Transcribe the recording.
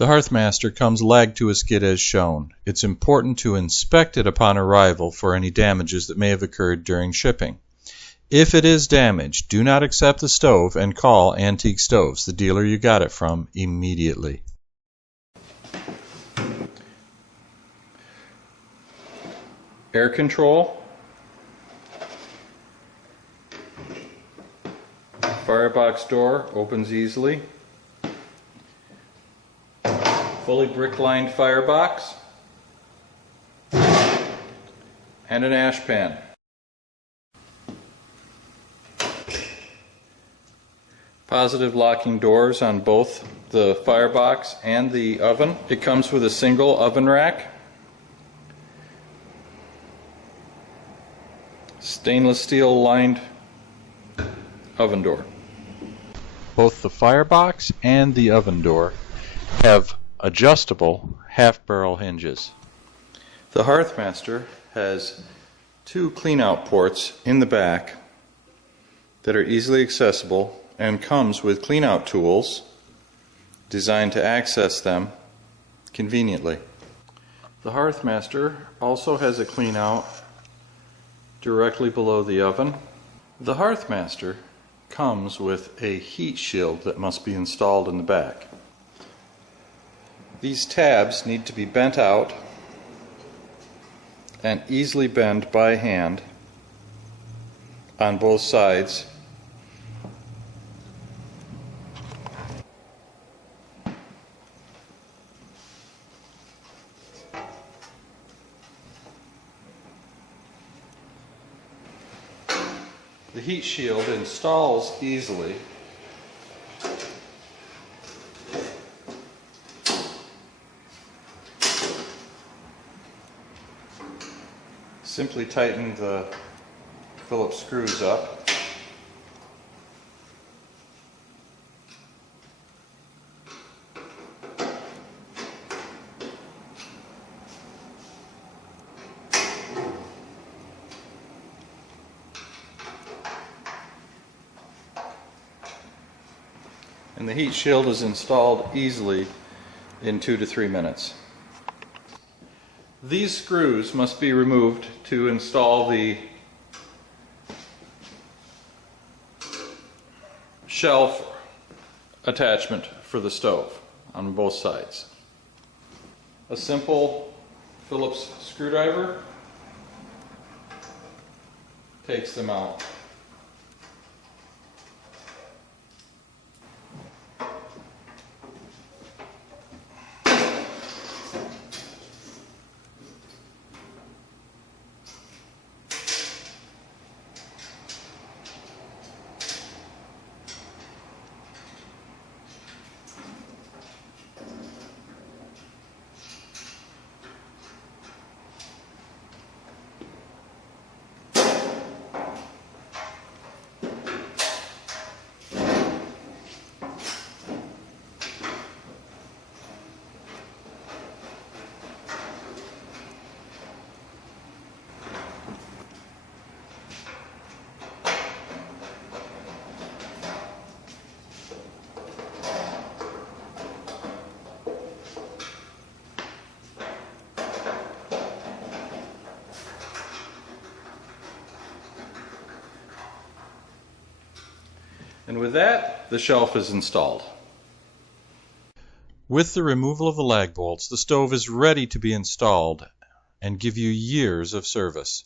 The Hearthmaster comes lagged to a skid as shown. It's important to inspect it upon arrival for any damages that may have occurred during shipping. If it is damaged, do not accept the stove and call Antique Stoves, the dealer you got it from, immediately. Air control, firebox door opens easily, fully brick-lined firebox, and an ash pan. Positive locking doors on both the firebox and the oven. It comes with a single oven rack, stainless steel lined oven door. Both the firebox and the oven door have adjustable half-barrel hinges. The Hearthmaster has two clean-out ports in the back that are easily accessible and comes with clean-out tools designed to access them conveniently. The Hearthmaster also has a clean-out directly below the oven. The Hearthmaster comes with a heat shield that must be installed in the back. These tabs need to be bent out and easily bend by hand on both sides. The heat shield installs easily. Simply tighten the Phillips screws up. And the heat shield is installed easily in 2 to 3 minutes. These screws must be removed to install the shelf attachment for the stove on both sides. A simple Phillips screwdriver takes them out. And with that, the shelf is installed. With the removal of the lag bolts, the stove is ready to be installed and give you years of service.